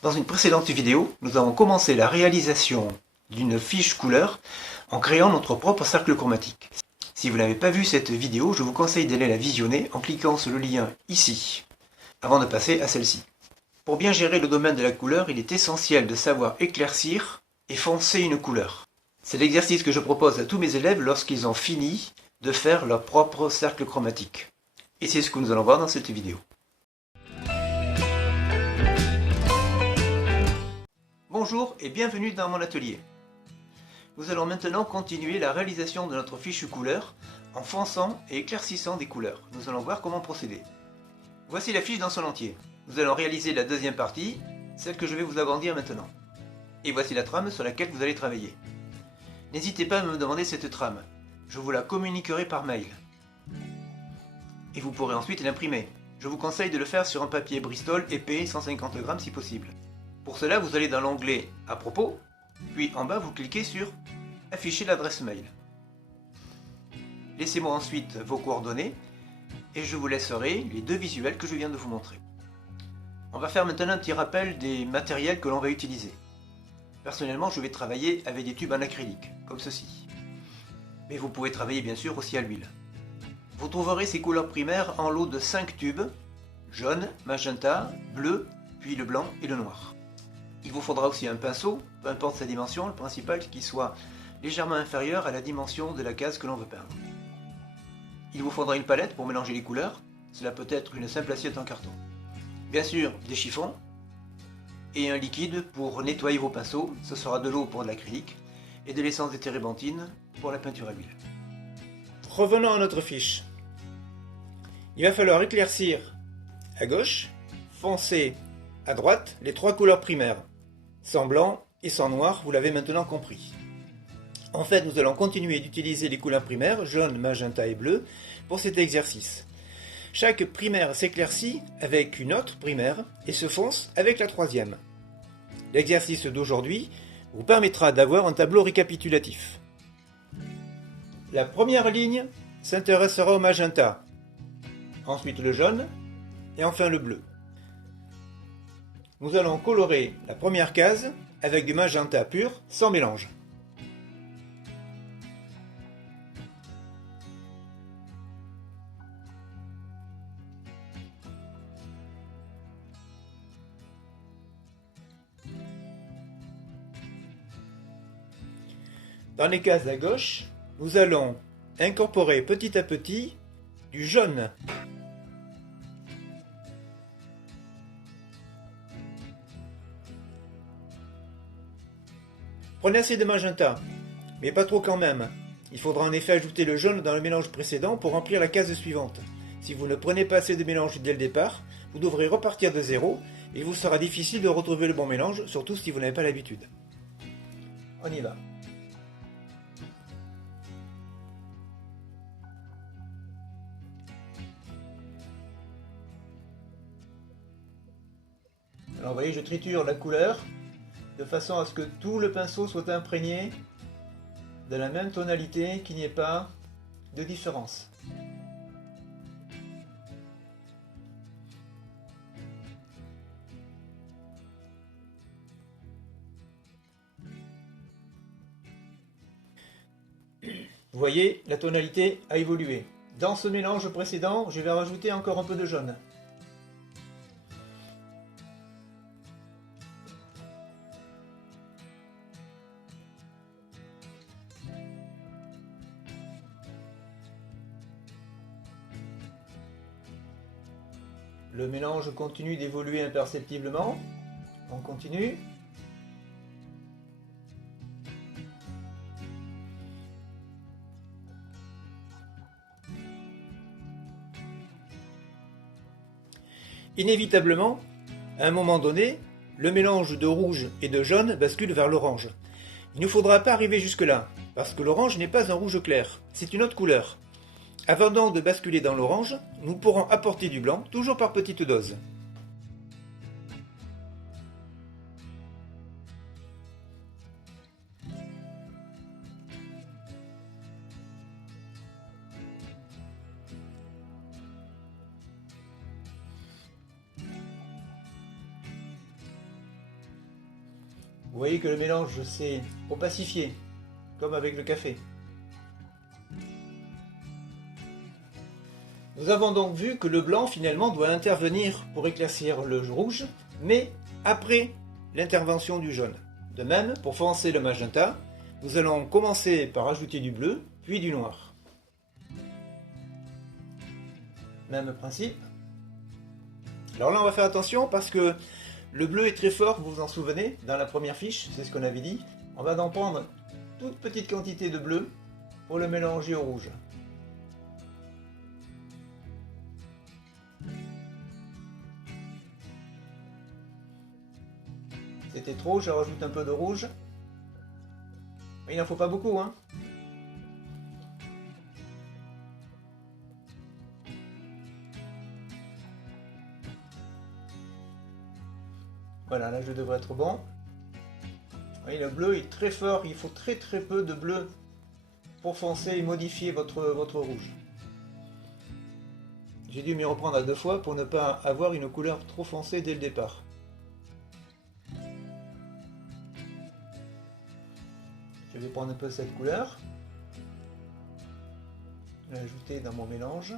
Dans une précédente vidéo, nous avons commencé la réalisation d'une fiche couleur en créant notre propre cercle chromatique. Si vous n'avez pas vu cette vidéo, je vous conseille d'aller la visionner en cliquant sur le lien ici, avant de passer à celle-ci. Pour bien gérer le domaine de la couleur, il est essentiel de savoir éclaircir et foncer une couleur. C'est l'exercice que je propose à tous mes élèves lorsqu'ils ont fini de faire leur propre cercle chromatique. Et c'est ce que nous allons voir dans cette vidéo. Bonjour et bienvenue dans mon atelier. Nous allons maintenant continuer la réalisation de notre fiche couleur en fonçant et éclaircissant des couleurs. Nous allons voir comment procéder. Voici la fiche dans son entier. Nous allons réaliser la deuxième partie, celle que je vais vous agrandir maintenant. Et voici la trame sur laquelle vous allez travailler. N'hésitez pas à me demander cette trame. Je vous la communiquerai par mail. Et vous pourrez ensuite l'imprimer. Je vous conseille de le faire sur un papier Bristol épais, 150 grammes si possible. Pour cela, vous allez dans l'onglet « À propos », puis en bas, vous cliquez sur « Afficher l'adresse mail ». Laissez-moi ensuite vos coordonnées et je vous laisserai les deux visuels que je viens de vous montrer. On va faire maintenant un petit rappel des matériels que l'on va utiliser. Personnellement, je vais travailler avec des tubes en acrylique, comme ceci. Mais vous pouvez travailler bien sûr aussi à l'huile. Vous trouverez ces couleurs primaires en lot de 5 tubes, jaune, magenta, bleu, puis le blanc et le noir. Il vous faudra aussi un pinceau, peu importe sa dimension, le principal qu'il soit légèrement inférieur à la dimension de la case que l'on veut peindre. Il vous faudra une palette pour mélanger les couleurs, cela peut être une simple assiette en carton. Bien sûr, des chiffons et un liquide pour nettoyer vos pinceaux, ce sera de l'eau pour de l'acrylique et de l'essence de térébenthine pour la peinture à l'huile. Revenons à notre fiche. Il va falloir éclaircir à gauche, foncer à droite les trois couleurs primaires. Sans blanc et sans noir, vous l'avez maintenant compris. En fait, nous allons continuer d'utiliser les couleurs primaires, jaune, magenta et bleu, pour cet exercice. Chaque primaire s'éclaircit avec une autre primaire et se fonce avec la troisième. L'exercice d'aujourd'hui vous permettra d'avoir un tableau récapitulatif. La première ligne s'intéressera au magenta, ensuite le jaune et enfin le bleu. Nous allons colorer la première case avec du magenta pur sans mélange. Dans les cases à gauche, nous allons incorporer petit à petit du jaune. Prenez assez de magenta, mais pas trop quand même. Il faudra en effet ajouter le jaune dans le mélange précédent pour remplir la case suivante. Si vous ne prenez pas assez de mélange dès le départ, vous devrez repartir de zéro et il vous sera difficile de retrouver le bon mélange, surtout si vous n'avez pas l'habitude. On y va. Alors vous voyez, je triture la couleur de façon à ce que tout le pinceau soit imprégné de la même tonalité, qu'il n'y ait pas de différence. Vous voyez, la tonalité a évolué. Dans ce mélange précédent, je vais rajouter encore un peu de jaune. Le mélange continue d'évoluer imperceptiblement. On continue. Inévitablement, à un moment donné, le mélange de rouge et de jaune bascule vers l'orange. Il ne faudra pas arriver jusque-là, parce que l'orange n'est pas un rouge clair, c'est une autre couleur. Avant donc de basculer dans l'orange, nous pourrons apporter du blanc, toujours par petites doses. Vous voyez que le mélange s'est opacifié, comme avec le café. Nous avons donc vu que le blanc finalement doit intervenir pour éclaircir le rouge, mais après l'intervention du jaune. De même, pour foncer le magenta, nous allons commencer par ajouter du bleu, puis du noir. Même principe. Alors là, on va faire attention parce que le bleu est très fort, vous vous en souvenez, dans la première fiche, c'est ce qu'on avait dit. On va en prendre toute petite quantité de bleu pour le mélanger au rouge. C'était trop, je rajoute un peu de rouge. Mais il n'en faut pas beaucoup, hein. Voilà, là je devrais être bon. Oui, le bleu est très fort, il faut très peu de bleu pour foncer et modifier votre rouge. J'ai dû m'y reprendre à 2 fois pour ne pas avoir une couleur trop foncée dès le départ. Je vais prendre un peu cette couleur, l'ajouter dans mon mélange.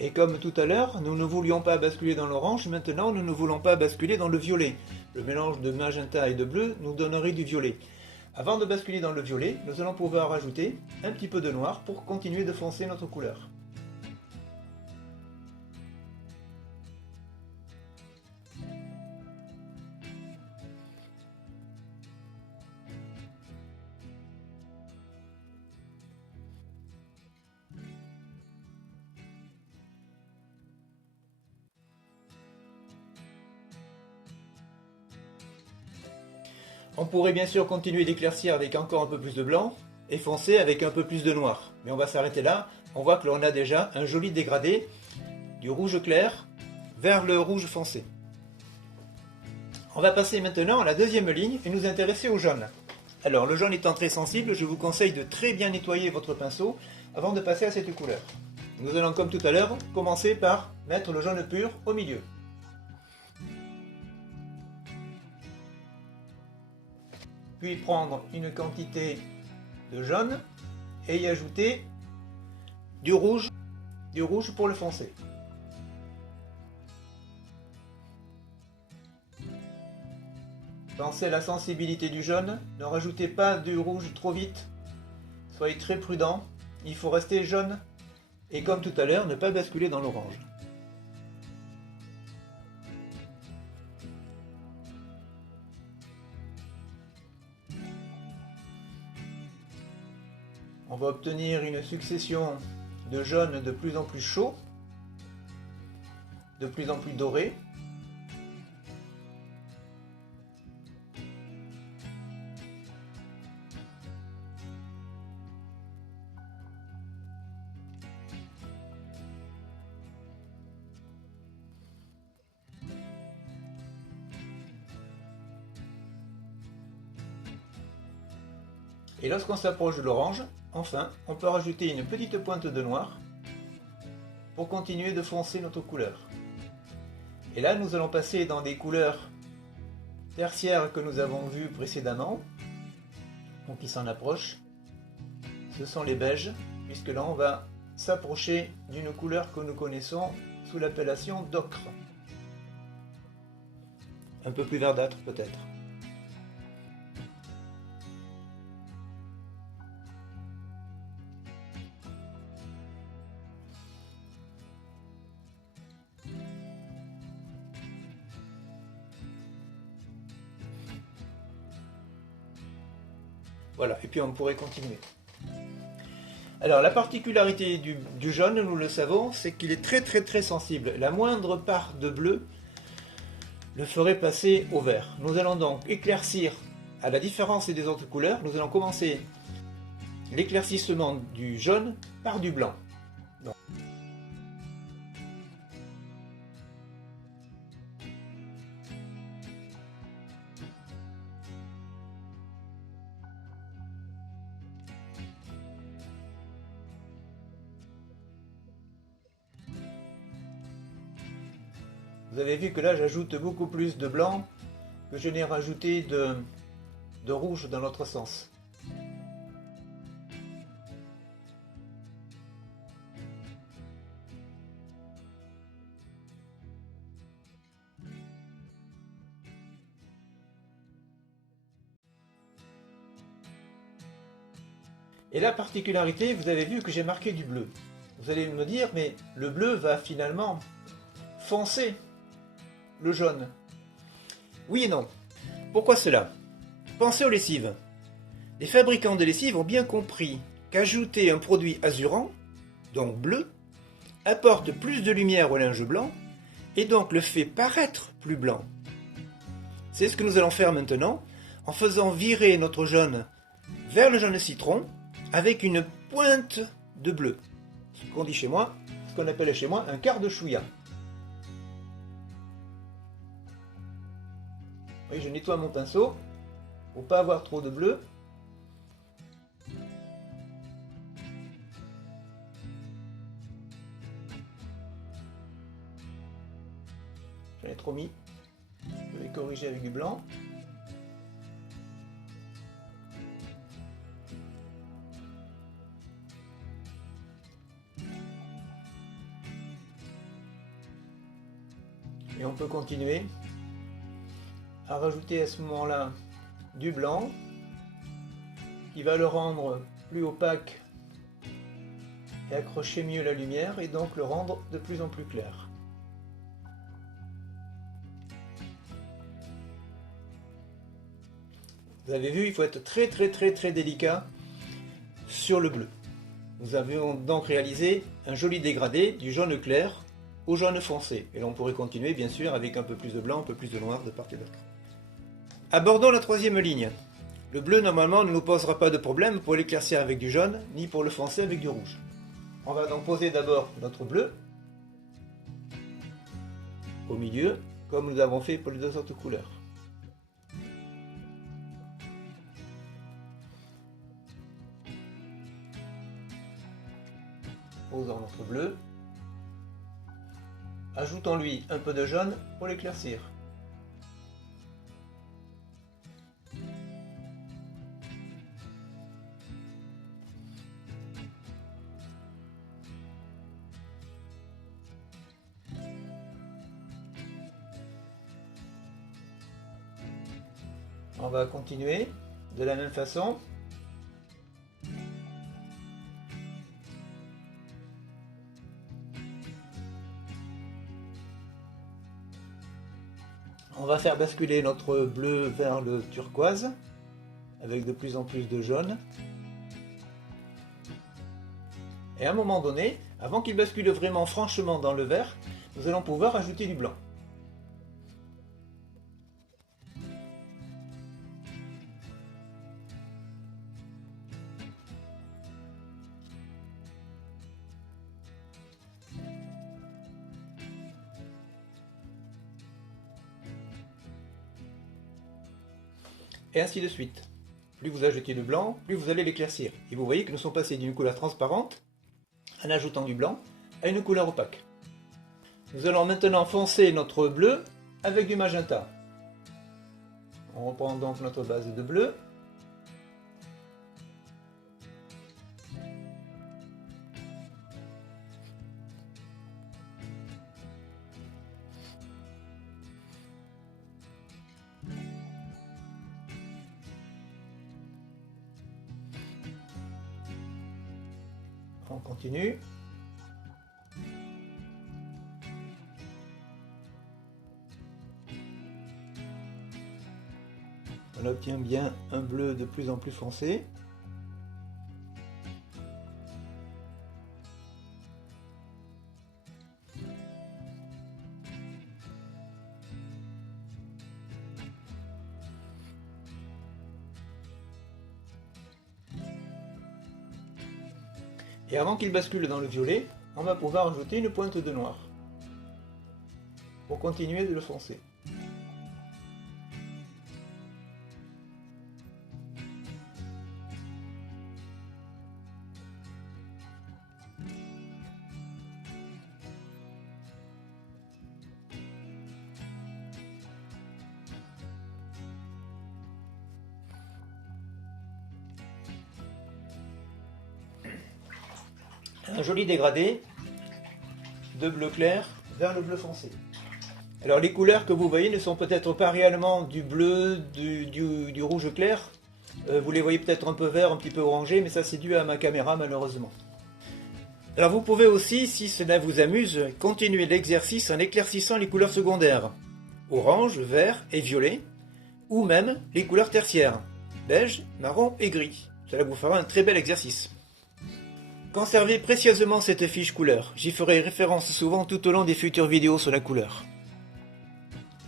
Et comme tout à l'heure, nous ne voulions pas basculer dans l'orange, maintenant nous ne voulons pas basculer dans le violet. Le mélange de magenta et de bleu nous donnerait du violet. Avant de basculer dans le violet, nous allons pouvoir ajouter un petit peu de noir pour continuer de foncer notre couleur. On pourrait bien sûr continuer d'éclaircir avec encore un peu plus de blanc et foncer avec un peu plus de noir. Mais on va s'arrêter là. On voit que l'on a déjà un joli dégradé du rouge clair vers le rouge foncé. On va passer maintenant à la deuxième ligne et nous intéresser au jaune. Alors le jaune étant très sensible, je vous conseille de très bien nettoyer votre pinceau avant de passer à cette couleur. Nous allons comme tout à l'heure commencer par mettre le jaune pur au milieu. Puis prendre une quantité de jaune et y ajouter du rouge pour le foncer. Pensez à la sensibilité du jaune, ne rajoutez pas du rouge trop vite, soyez très prudent, il faut rester jaune et comme tout à l'heure, ne pas basculer dans l'orange. On va obtenir une succession de jaunes de plus en plus chauds, de plus en plus dorés. Et lorsqu'on s'approche de l'orange, enfin, on peut rajouter une petite pointe de noir pour continuer de foncer notre couleur. Et là, nous allons passer dans des couleurs tertiaires que nous avons vues précédemment, donc qui s'en approchent. Ce sont les beiges, puisque là, on va s'approcher d'une couleur que nous connaissons sous l'appellation d'ocre. Un peu plus verdâtre peut-être. Voilà, et puis on pourrait continuer. Alors la particularité du jaune, nous le savons, c'est qu'il est très sensible. La moindre part de bleu le ferait passer au vert. Nous allons donc éclaircir, à la différence des autres couleurs, nous allons commencer l'éclaircissement du jaune par du blanc. Donc, Vous avez vu que là j'ajoute beaucoup plus de blanc que je n'ai rajouté de rouge dans l'autre sens. Et la particularité, vous avez vu que j'ai marqué du bleu. Vous allez me dire, mais le bleu va finalement foncer le jaune. Oui et non. Pourquoi cela? Pensez aux lessives. Les fabricants de lessives ont bien compris qu'ajouter un produit azurant, donc bleu, apporte plus de lumière au linge blanc et donc le fait paraître plus blanc. C'est ce que nous allons faire maintenant en faisant virer notre jaune vers le jaune citron avec une pointe de bleu. Ce qu'on dit chez moi, ce qu'on appelle chez moi un quart de chouïa. Oui, je nettoie mon pinceau pour ne pas avoir trop de bleu. J'en ai trop mis. Je vais corriger avec du blanc. Et on peut continuer à rajouter à ce moment-là du blanc qui va le rendre plus opaque et accrocher mieux la lumière et donc le rendre de plus en plus clair. Vous avez vu, il faut être très délicat sur le bleu. Nous avions donc réalisé un joli dégradé du jaune clair au jaune foncé. Et là on pourrait continuer bien sûr avec un peu plus de blanc, un peu plus de noir de part et d'autre. Abordons la troisième ligne. Le bleu normalement ne nous posera pas de problème pour l'éclaircir avec du jaune, ni pour le foncer avec du rouge. On va donc poser d'abord notre bleu au milieu, comme nous avons fait pour les deux autres couleurs. Posons notre bleu. Ajoutons-lui un peu de jaune pour l'éclaircir. On va continuer de la même façon. On va faire basculer notre bleu vers le turquoise avec de plus en plus de jaune. Et à un moment donné, avant qu'il bascule vraiment franchement dans le vert, nous allons pouvoir ajouter du blanc. Et ainsi de suite. Plus vous ajoutez de blanc, plus vous allez l'éclaircir. Et vous voyez que nous sommes passés d'une couleur transparente, en ajoutant du blanc, à une couleur opaque. Nous allons maintenant foncer notre bleu avec du magenta. On reprend donc notre base de bleu. On continue. On obtient bien un bleu de plus en plus foncé. Et avant qu'il bascule dans le violet, on va pouvoir ajouter une pointe de noir pour continuer de le foncer. un joli dégradé de bleu clair vers le bleu foncé. Alors les couleurs que vous voyez ne sont peut-être pas réellement du bleu, du rouge clair. Vous les voyez peut-être un peu vert, un petit peu orangé, mais ça c'est dû à ma caméra malheureusement. Alors vous pouvez aussi, si cela vous amuse, continuer l'exercice en éclaircissant les couleurs secondaires. Orange, vert et violet, ou même les couleurs tertiaires, beige, marron et gris. Cela vous fera un très bel exercice. Conservez précieusement cette fiche couleur, j'y ferai référence souvent tout au long des futures vidéos sur la couleur.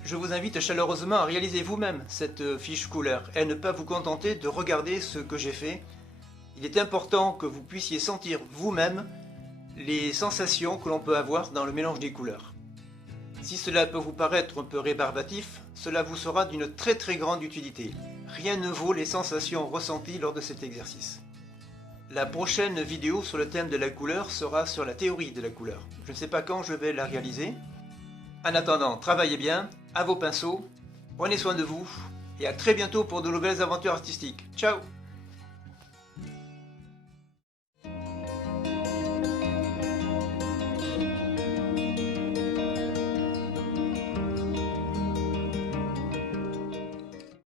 Je vous invite chaleureusement à réaliser vous-même cette fiche couleur et à ne pas vous contenter de regarder ce que j'ai fait. Il est important que vous puissiez sentir vous-même les sensations que l'on peut avoir dans le mélange des couleurs. Si cela peut vous paraître un peu rébarbatif, cela vous sera d'une très grande utilité. Rien ne vaut les sensations ressenties lors de cet exercice. La prochaine vidéo sur le thème de la couleur sera sur la théorie de la couleur. Je ne sais pas quand je vais la réaliser. En attendant, travaillez bien, à vos pinceaux, prenez soin de vous, et à très bientôt pour de nouvelles aventures artistiques. Ciao!